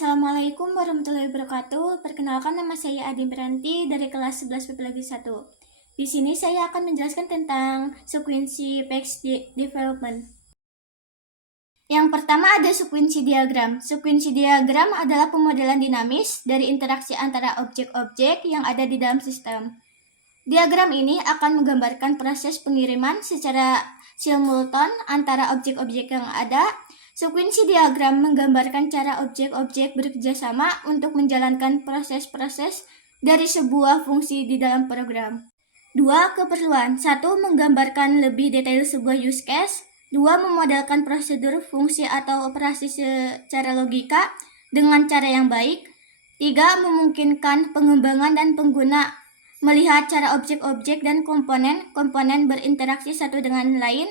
Assalamualaikum warahmatullahi wabarakatuh. Perkenalkan, nama saya Adi Beranti dari kelas 11 PPLG 1. Di sini saya akan menjelaskan tentang sekuensi page development. Yang pertama ada sekuensi diagram. Sekuensi diagram adalah pemodelan dinamis dari interaksi antara objek-objek yang ada di dalam sistem. Diagram ini akan menggambarkan proses pengiriman secara simultan antara objek-objek yang ada. Sekuensi diagram menggambarkan cara objek-objek bekerjasama untuk menjalankan proses-proses dari sebuah fungsi di dalam program. 2. Keperluan. 1. Menggambarkan lebih detail sebuah use case. 2. Memodelkan prosedur, fungsi, atau operasi secara logika dengan cara yang baik. 3. Memungkinkan pengembangan dan pengguna melihat cara objek-objek dan komponen berinteraksi satu dengan lain.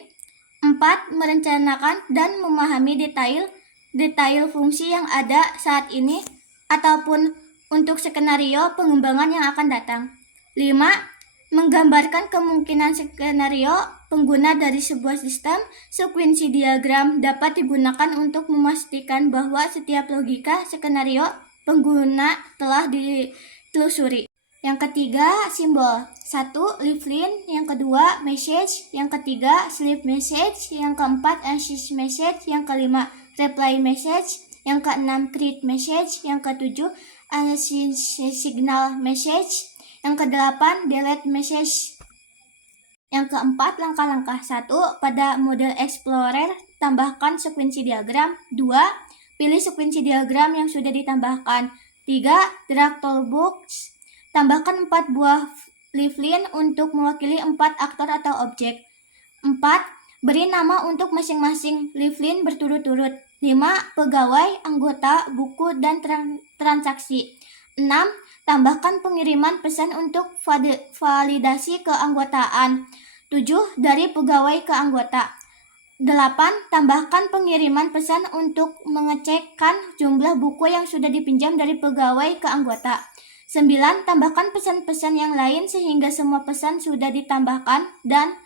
4. Merencanakan dan memahami detail fungsi yang ada saat ini ataupun untuk skenario pengembangan yang akan datang. 5. Menggambarkan kemungkinan skenario pengguna dari sebuah sistem. Sekuensi diagram dapat digunakan untuk memastikan bahwa setiap logika skenario pengguna telah ditelusuri. Yang ketiga, simbol. 1. Leaflet. Yang kedua, message. Yang ketiga, sleep message. Yang keempat, assist message. Yang kelima, reply message. Yang keenam, create message. Yang ketujuh, signal message. Yang kedelapan, delete message. Yang keempat, langkah-langkah. 1. Pada model Explorer, tambahkan sekuensi diagram. 2. Pilih sekuensi diagram yang sudah ditambahkan. 3. Drag toolbox. Tambahkan 4 buah leaflet untuk mewakili 4 aktor atau objek. 4. Beri nama untuk masing-masing leaflet berturut-turut. 5. Pegawai, anggota, buku, dan transaksi. 6. Tambahkan pengiriman pesan untuk validasi keanggotaan. 7. Dari pegawai ke anggota. 8. Tambahkan pengiriman pesan untuk mengecekkan jumlah buku yang sudah dipinjam dari pegawai ke anggota. 9. Tambahkan pesan-pesan yang lain sehingga semua pesan sudah ditambahkan dan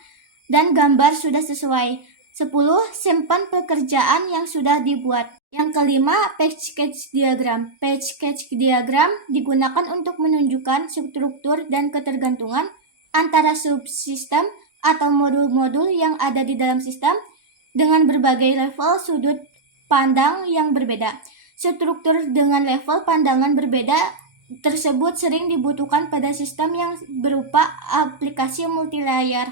gambar sudah sesuai. 10. Simpan pekerjaan yang sudah dibuat. Yang kelima, page sketch diagram. Page sketch diagram digunakan untuk menunjukkan struktur dan ketergantungan antara subsistem atau modul-modul yang ada di dalam sistem dengan berbagai level sudut pandang yang berbeda. Struktur dengan level pandangan berbeda tersebut sering dibutuhkan pada sistem yang berupa aplikasi multilayer.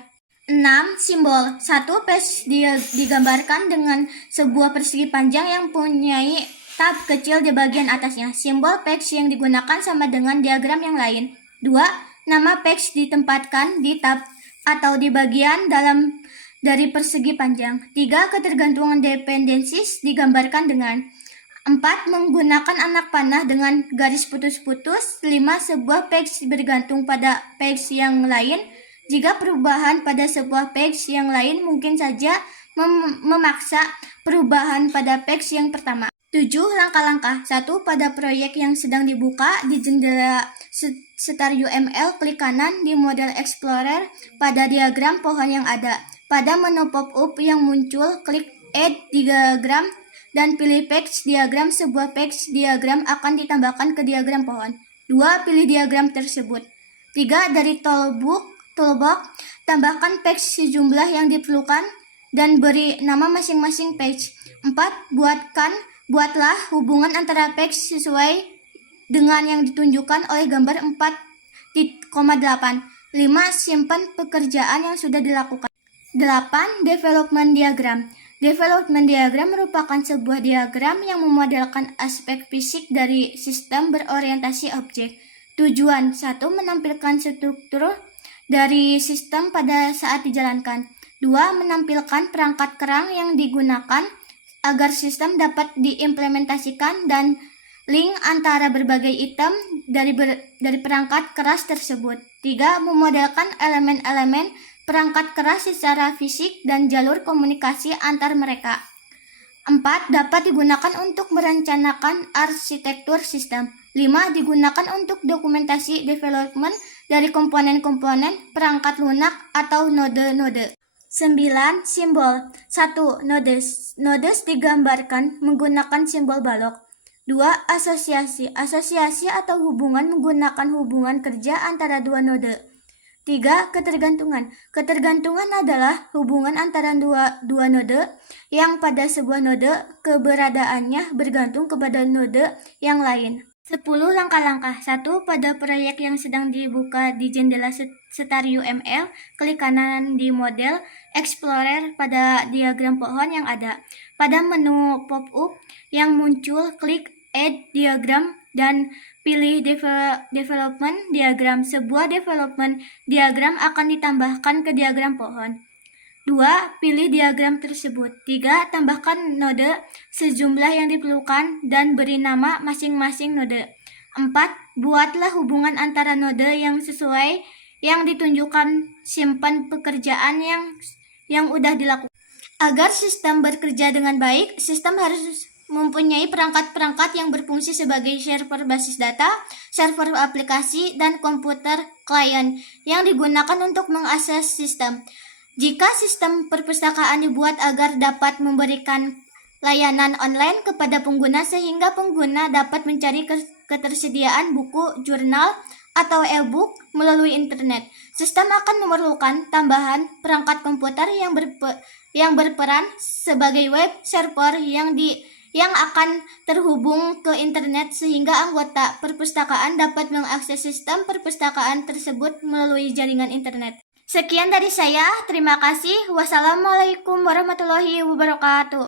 6. Simbol. 1. Page digambarkan dengan sebuah persegi panjang yang mempunyai tab kecil di bagian atasnya. Simbol page yang digunakan sama dengan diagram yang lain. 2. Nama page ditempatkan di tab atau di bagian dalam dari persegi panjang. 3. Ketergantungan dependencies digambarkan dengan 4. Menggunakan anak panah dengan garis putus-putus. 5. Sebuah page bergantung pada page yang lain. Jika perubahan pada sebuah page yang lain mungkin saja memaksa perubahan pada page yang pertama. 7. Langkah-langkah. 1. Pada proyek yang sedang dibuka di jendela Start UML, klik kanan di model Explorer pada diagram pohon yang ada. Pada menu pop-up yang muncul, klik Add Diagram dan pilih page diagram. Sebuah page diagram akan ditambahkan ke diagram pohon. 2. Pilih diagram tersebut. 3. Dari toolbox, tambahkan page sejumlah yang diperlukan dan beri nama masing-masing page. 4. Buatlah hubungan antara page sesuai dengan yang ditunjukkan oleh gambar 4,8. 5. Simpan pekerjaan yang sudah dilakukan. 8. Development diagram. Development diagram merupakan sebuah diagram yang memodelkan aspek fisik dari sistem berorientasi objek. Tujuan. 1. Menampilkan struktur dari sistem pada saat dijalankan. 2. Menampilkan perangkat kerang yang digunakan agar sistem dapat diimplementasikan dan link antara berbagai item dari perangkat keras tersebut. 3. Memodelkan elemen-elemen perangkat keras secara fisik dan jalur komunikasi antar mereka. 4. Dapat digunakan untuk merencanakan arsitektur sistem. 5. Digunakan untuk dokumentasi development dari komponen-komponen perangkat lunak atau node-node. 9. Simbol. 1. Nodes. Nodes digambarkan menggunakan simbol balok. 2. Asosiasi. Asosiasi atau hubungan menggunakan hubungan kerja antara dua node. 3. Ketergantungan. Ketergantungan adalah hubungan antara dua node yang pada sebuah node keberadaannya bergantung kepada node yang lain. 10 langkah-langkah. 1. Pada proyek yang sedang dibuka di jendela Stario ML, klik kanan di model Explorer pada diagram pohon yang ada. Pada menu pop-up yang muncul, klik Add Diagram dan pilih Development Diagram. Sebuah development diagram akan ditambahkan ke diagram pohon. 2. Pilih diagram tersebut. 3. Tambahkan node sejumlah yang diperlukan dan beri nama masing-masing node. 4. Buatlah hubungan antara node yang sesuai yang ditunjukkan. Simpan pekerjaan yang udah dilakukan. Agar sistem bekerja dengan baik, sistem harus mempunyai perangkat-perangkat yang berfungsi sebagai server basis data, server aplikasi, dan komputer klien yang digunakan untuk mengakses sistem. Jika sistem perpustakaan dibuat agar dapat memberikan layanan online kepada pengguna sehingga pengguna dapat mencari ketersediaan buku, jurnal, atau e-book melalui internet, sistem akan memerlukan tambahan perangkat komputer yang berperan sebagai web server yang akan terhubung ke internet sehingga anggota perpustakaan dapat mengakses sistem perpustakaan tersebut melalui jaringan internet. Sekian dari saya, terima kasih. Wassalamualaikum warahmatullahi wabarakatuh.